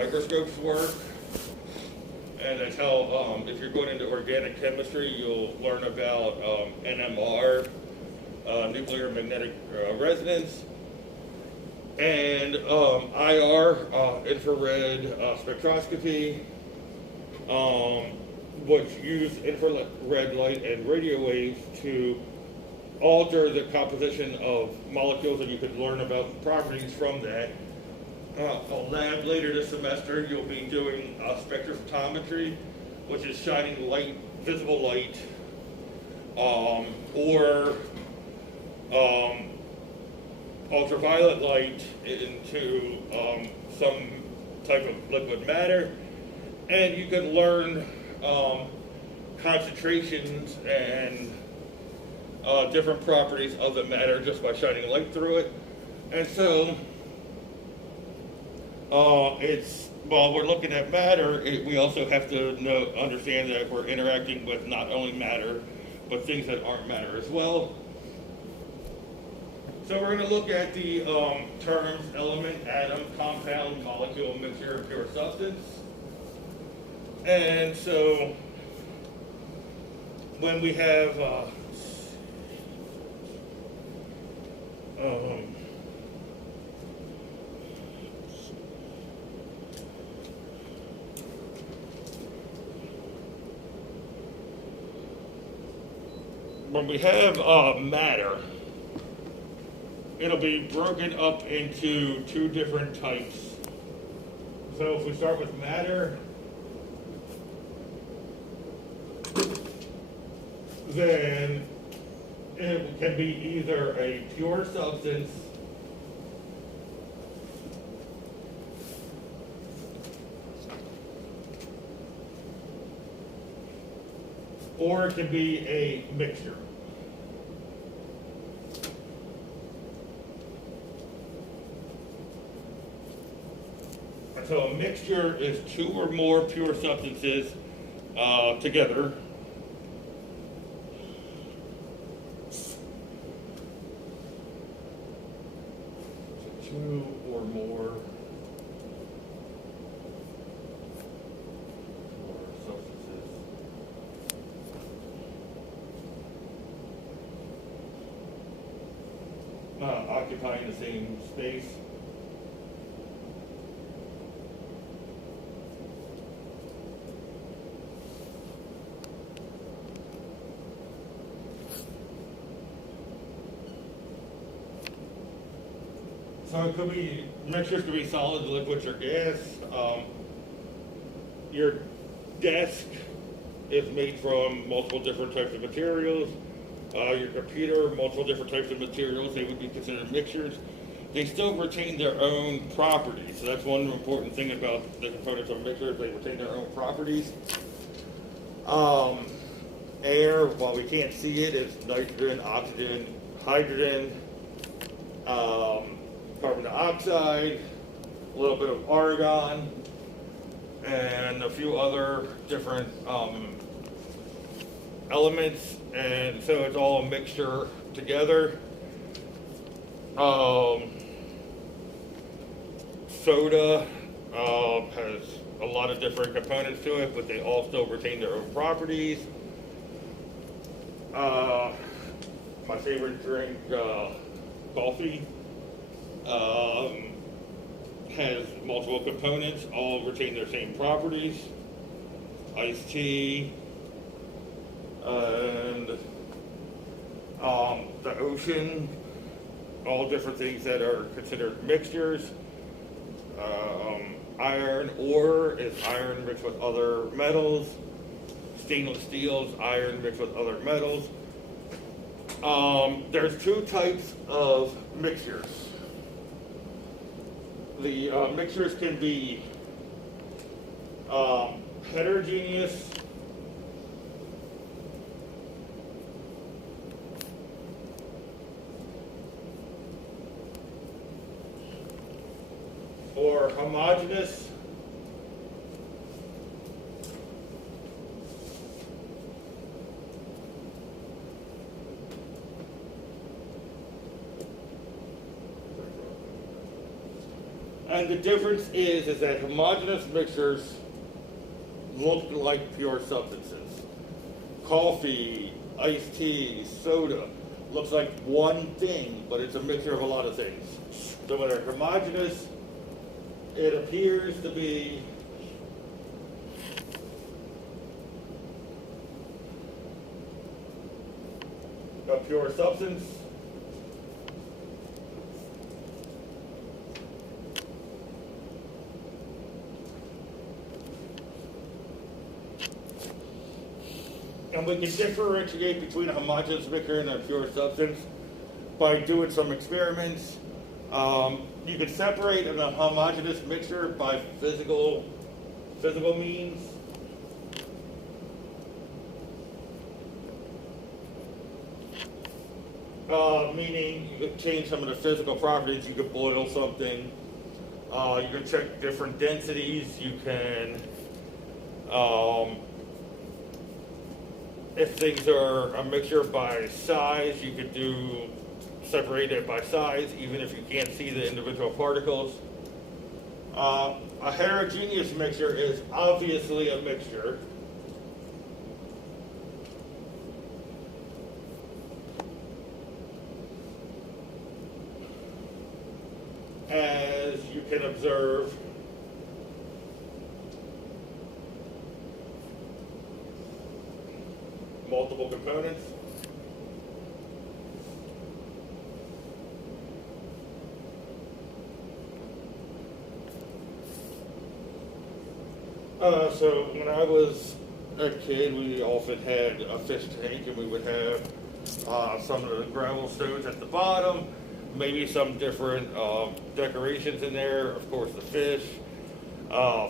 microscopes work. And that's how, if you're going into organic chemistry, you'll learn about NMR, nuclear magnetic resonance, and IR, infrared spectroscopy, which use infrared light and radio waves to alter the composition of molecules, and you could learn about properties from that. A lab later this semester, you'll be doing spectrophotometry, which is shining light, visible light, or ultraviolet light into some type of liquid matter, and you can learn concentrations and different properties of the matter just by shining light through it. And so while we're looking at matter, we also have to understand that we're interacting with not only matter, but things that aren't matter as well. So we're going to look at the terms element, atom, compound, molecule, mixture, and pure substance. And so when we have matter, it'll be broken up into two different types. So if we start with matter, then it can be either a pure substance or it can be a mixture. So a mixture is two or more pure substances together. Two or more substances occupying the same space. So it could be, mixtures could be solid, liquids, or gas. Your desk is made from multiple different types of materials. Your computer, multiple different types of materials, they would be considered mixtures. They still retain their own properties. So that's one important thing about the components of mixtures, they retain their own properties. Air, while we can't see it, is nitrogen, oxygen, hydrogen, carbon dioxide, a little bit of argon, and a few other different elements, and so it's all a mixture together. Soda has a lot of different components to it, but they all still retain their own properties. My favorite drink, coffee, has multiple components, all retain their same properties. Iced tea, and the ocean, all different things that are considered mixtures. Iron ore is iron mixed with other metals. Stainless steel is iron mixed with other metals. There's two types of mixtures. The mixtures can be heterogeneous or homogeneous. And the difference is that homogeneous mixtures look like pure substances. Coffee, iced tea, soda, looks like one thing, but it's a mixture of a lot of things. So when they're homogeneous, it appears to be a pure substance. And we can differentiate between a homogeneous mixture and a pure substance by doing some experiments. You can separate a homogeneous mixture by physical means. Meaning you could change some of the physical properties. You could boil something. You can check different densities. You can, if things are a mixture by size, you could separate it by size, even if you can't see the individual particles. A heterogeneous mixture is obviously a mixture. As you can observe, multiple components. So when I was a kid, we often had a fish tank, and we would have some of the gravel stones at the bottom, maybe some different decorations in there, of course the fish,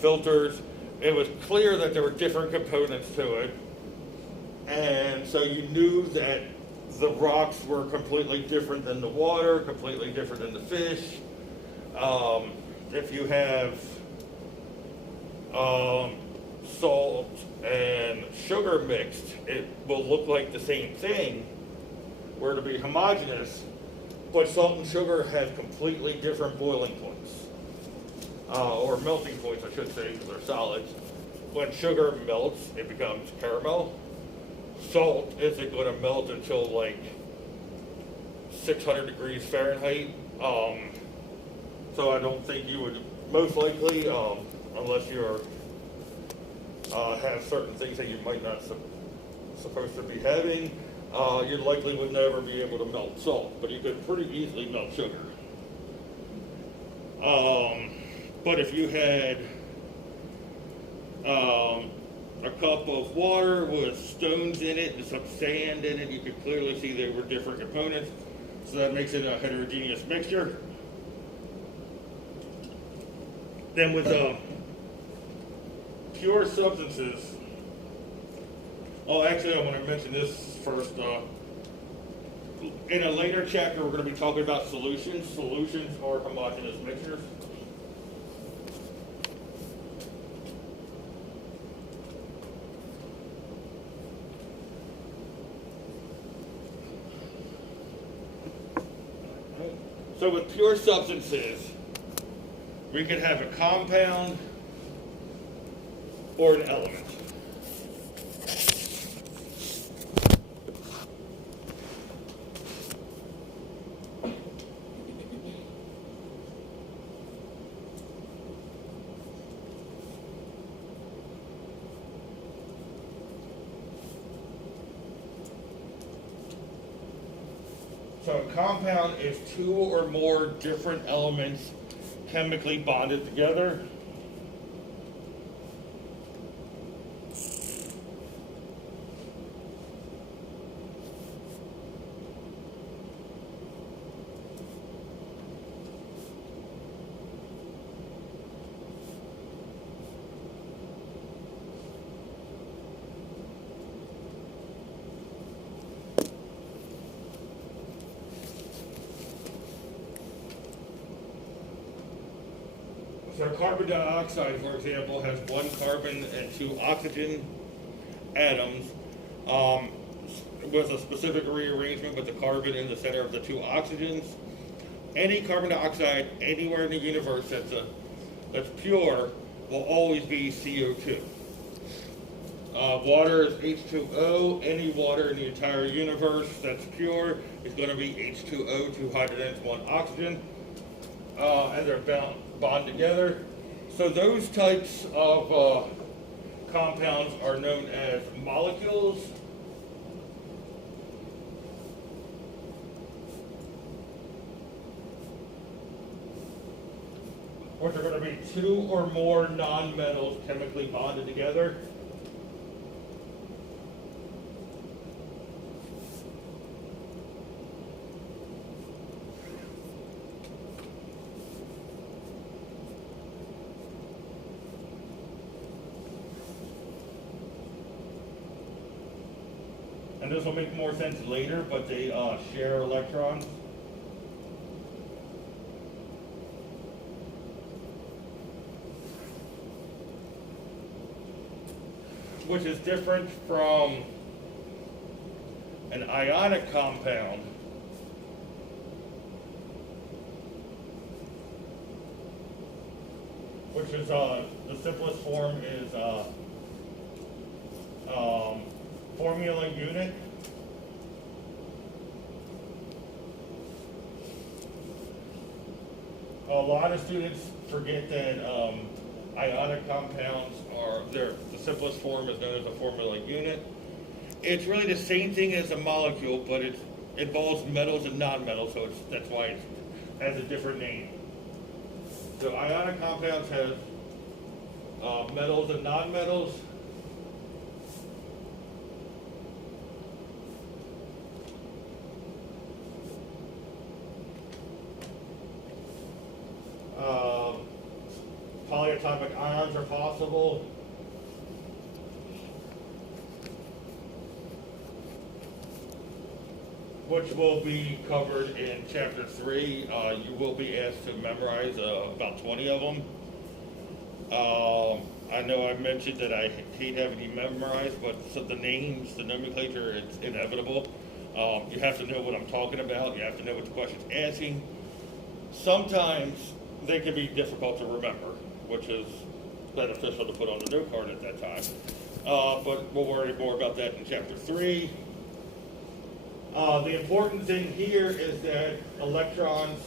filters. It was clear that there were different components to it, and so you knew that the rocks were completely different than the water, completely different than the fish. If you have salt and sugar mixed, it will look like the same thing, where to be homogeneous, but salt and sugar have completely different boiling points, or melting points, I should say, because they're solids. When sugar melts, it becomes caramel. Salt isn't going to melt until like 600 degrees Fahrenheit. So I don't think you would, most likely, unless you're have certain things that you might not supposed to be having, you likely would never be able to melt salt, but you could pretty easily melt sugar. But if you had a cup of water with stones in it and some sand in it, you could clearly see there were different components, so that makes it a heterogeneous mixture. Then with pure substances, actually I want to mention this first. In a later chapter, we're going to be talking about solutions. Solutions are homogeneous mixtures. So with pure substances, we could have a compound or an element. So a compound is two or more different elements chemically bonded together. So carbon dioxide, for example, has one carbon and two oxygen atoms with a specific rearrangement with the carbon in the center of the two oxygens. Any carbon dioxide anywhere in the universe that's a that's pure will always be CO2. Water is H2O. Any water in the entire universe that's pure is going to be H2O, 2 hydrogens, 1 oxygen, and they're bond together. So those types of compounds are known as molecules. Which are going to be 2 or more nonmetals chemically bonded together. And this will make more sense later, but they share electrons. Which is different from an ionic compound, which is the simplest form is formula unit. A lot of students forget that ionic compounds are the simplest form is known as a formula unit. It's really the same thing as a molecule, but it involves metals and nonmetals, so that's why it has a different name. So ionic compounds have metals and nonmetals. Polyatomic ions are possible. Which will be covered in chapter 3. You will be asked to memorize about 20 of them. I know I mentioned that I hate having you memorize, but so the names, the nomenclature, it's inevitable. You have to know what I'm talking about. You have to know what the question's asking. Sometimes they can be difficult to remember, which is beneficial to put on the note card at that time. But we'll worry more about that in chapter 3. The important thing here is that electrons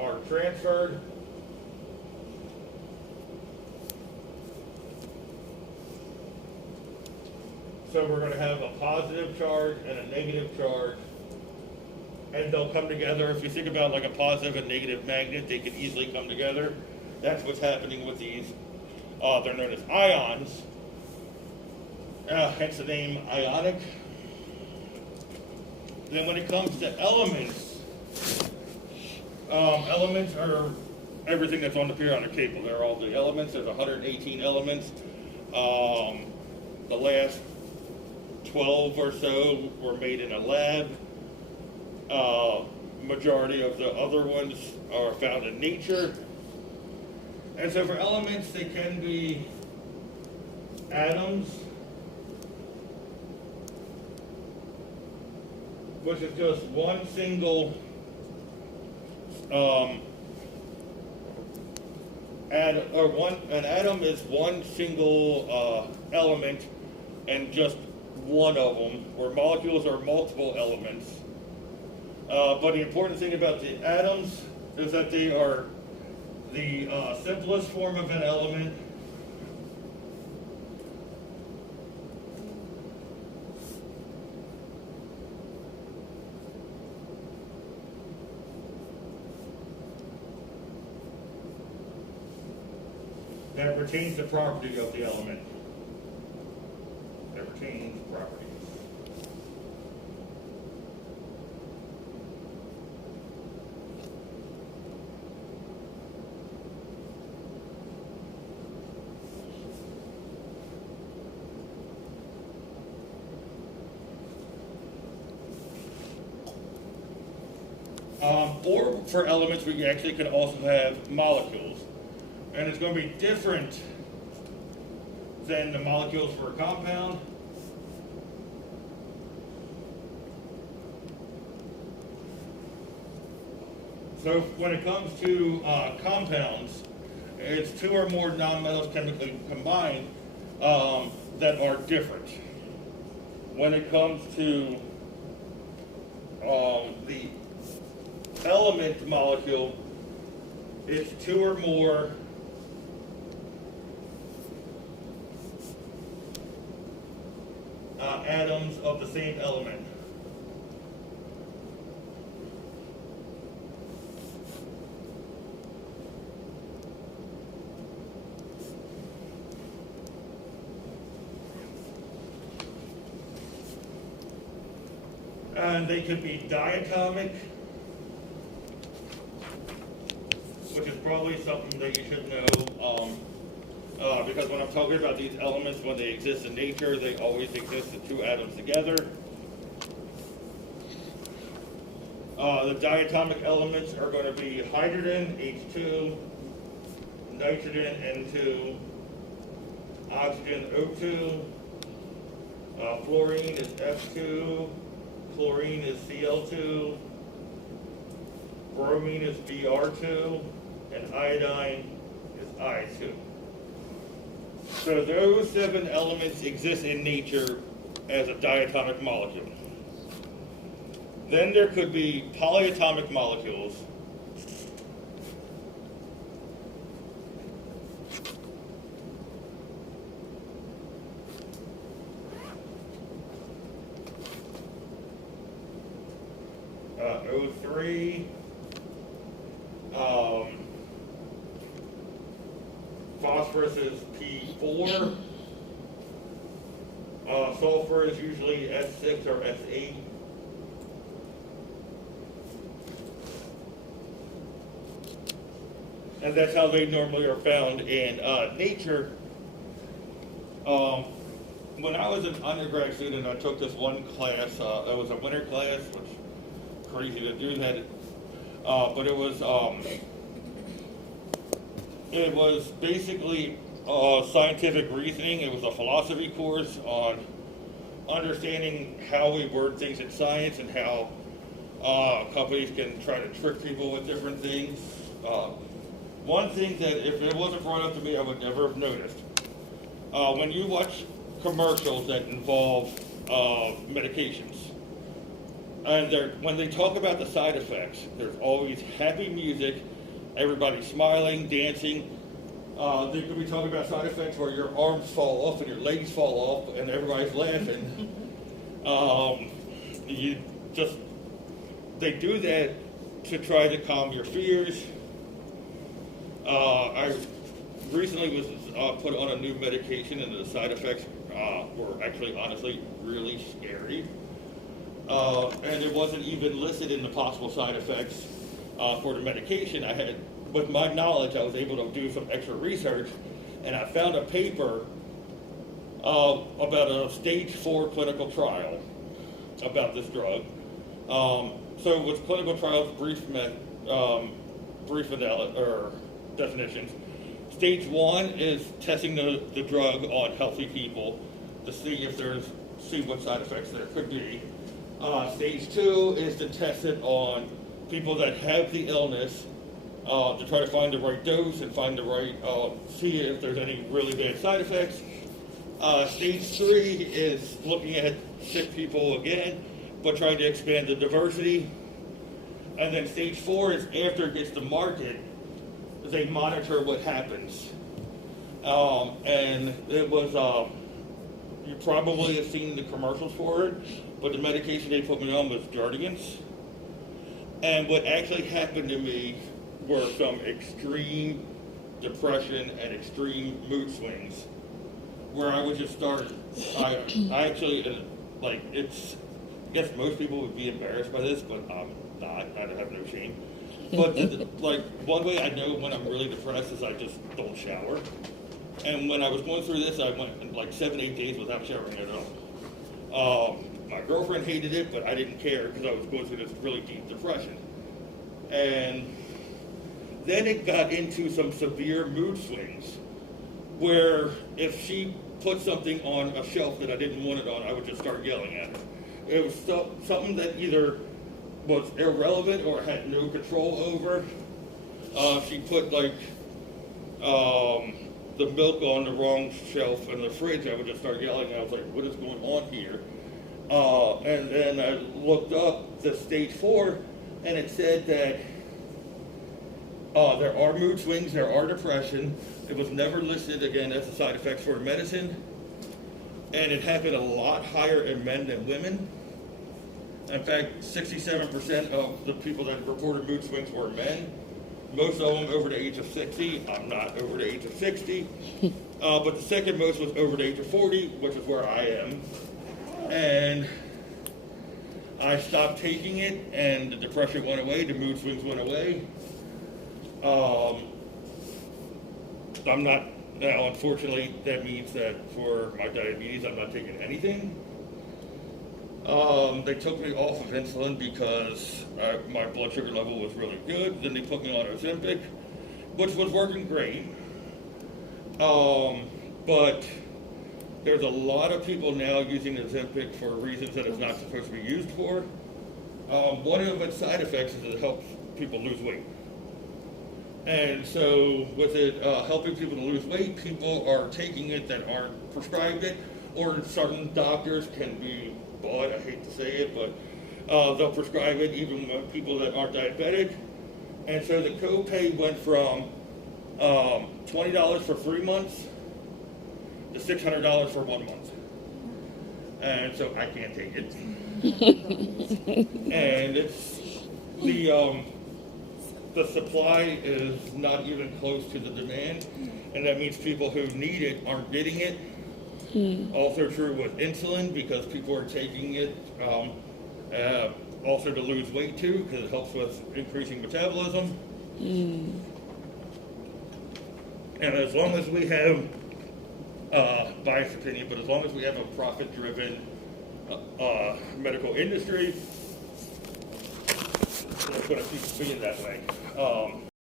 are transferred. So we're going to have a positive charge and a negative charge, and they'll come together. If you think about like a positive and negative magnet, they can easily come together. That's what's happening with these. They're known as ions. Hence the name ionic. Then when it comes to elements, elements are everything that's on the periodic table. They're all the elements. There's 118 elements. The last 12 or so were made in a lab. Majority of the other ones are found in nature. And so for elements, they can be atoms, which is just one single an atom is one single element and just one of them, where molecules are multiple elements. But the important thing about the atoms is that they are the simplest form of an element. That retains the property of the element. That retains properties. Or for elements, we actually can also have molecules. And it's going to be different than the molecules for a compound. So when it comes to compounds, it's two or more nonmetals chemically combined that are different. When it comes to the element molecule, it's two or more atoms of the same element. And they could be diatomic, which is probably something that you should know, because when I'm talking about these elements, when they exist in nature, they always exist as two atoms together. The diatomic elements are going to be hydrogen, H2, nitrogen, N2, oxygen, O2, fluorine is F2, chlorine is Cl2, bromine is Br2, and iodine is I2. So those 7 elements exist in nature as a diatomic molecule. Then there could be polyatomic molecules. O3, phosphorus is P4, sulfur is usually S6 or S8. And that's how they normally are found in nature. When I was an undergrad student, I took this one class. It was a winter class, which is crazy to do that. But it was basically scientific reasoning. It was a philosophy course on understanding how we word things in science and how companies can try to trick people with different things. One thing that if it wasn't brought up to me, I would never have noticed. When you watch commercials that involve medications, and when they talk about the side effects, there's always happy music, everybody smiling, dancing. They could be talking about side effects where your arms fall off and your legs fall off and everybody's laughing. They do that to try to calm your fears. I recently was put on a new medication, and the side effects were actually, honestly, really scary. And it wasn't even listed in the possible side effects for the medication. With my knowledge, I was able to do some extra research, and I found a paper about a stage 4 clinical trial about this drug. So with clinical trials, brief definitions. Stage 1 is testing the drug on healthy people to see what side effects there could be. Stage 2 is to test it on people that have the illness to try to find the right dose and find the right, see if there's any really bad side effects. Stage 3 is looking at sick people again, but trying to expand the diversity. And then stage 4 is after it gets to market, they monitor what happens. And it was, you probably have seen the commercials for it, but the medication they put me on was Jardiance. And what actually happened to me were some extreme depression and extreme mood swings, where I would just start, I actually, I guess most people would be embarrassed by this, but I'm not, I have no shame. But one way I know when I'm really depressed is I just don't shower. And when I was going through this, I went 7-8 days without showering at all. My girlfriend hated it, but I didn't care because I was going through this really deep depression. And then it got into some severe mood swings where if she put something on a shelf that I didn't want it on, I would just start yelling at her. It was something that either was irrelevant or had no control over. She put like the milk on the wrong shelf in the fridge. I would just start yelling. I was like, what is going on here? And then I looked up the stage 4, and it said that there are mood swings, there are depression. It was never listed again as a side effect for medicine. And it happened a lot higher in men than women. In fact, 67% of the people that reported mood swings were men. Most of them over the age of 60. I'm not over the age of 60. But the second most was over the age of 40, which is where I am. And I stopped taking it, and the depression went away, the mood swings went away. I'm not, now unfortunately, that means that for my diabetes, I'm not taking anything. They took me off of insulin because my blood sugar level was really good. Then they put me on Ozempic, which was working great. But there's a lot of people now using Ozempic for reasons that it's not supposed to be used for. One of its side effects is it helps people lose weight. And so with it helping people to lose weight, people are taking it that aren't prescribed it, or certain doctors can be bought, I hate to say it, but they'll prescribe it even with people that aren't diabetic. And so the copay went from $20 for 3 months to $600 for 1 month. And so I can't take it. And it's the supply is not even close to the demand, and that means people who need it aren't getting it. Also true with insulin, because people are taking it also to lose weight too, because it helps with increasing metabolism. And as long as we have, biased opinion, but as long as we have a profit-driven medical industry, it's going to keep being that way.